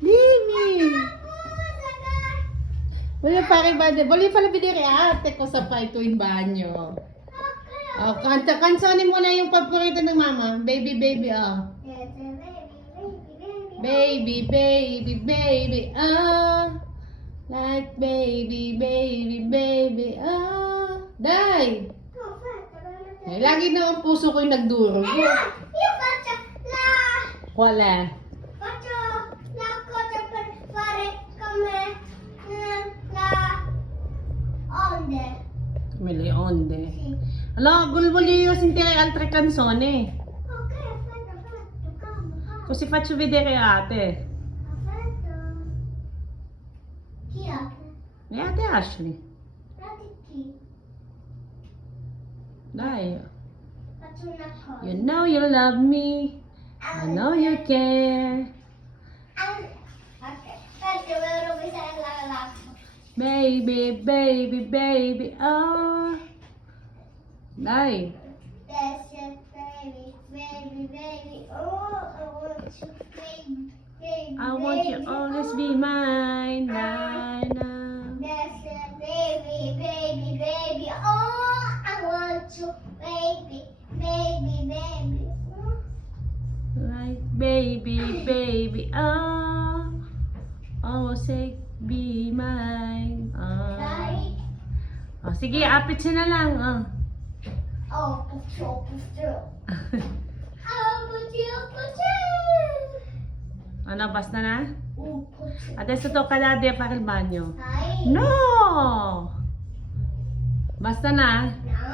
Dini. Voglio fare voglio fare vedere ate cosa fai tu in bagno. Oh, canzone muna yung paborito ng mama. Baby, baby, oh. Baby, baby, baby, oh. Like baby, baby, baby, oh. Dai! Eh, lagi na ang puso ko yung nagduro. Io faccio Qual è? la cosa per fare come la onde. Come le onde. Sì. Allora, voglio io sentire altre canzoni. Ok, aspetta, calma. Così faccio vedere a te. Aspetta. Chi è? E a te Ashley. Dati chi? Dai. Faccio una cosa. You know you love me. I know you care. Ok, aspetta, devo rovesciare l'acqua. Baby, baby, baby, oh. Dai. That's it, baby, baby, baby. Oh, I want you, baby, baby. I want you baby. always Oh. be mine. Na, na. That's it, baby, baby, baby. Oh, I want you, baby, baby, baby. Oh. Like baby, baby, oh. Oh, say be mine. Oh. Dai. Oh, sige, apit siya na lang. Oh. Oh, pucho. Oh, pucho. Ano, basta na? Oh, pucho. Adesso tocca a fare il bagno. Dai. No! Basta na? No.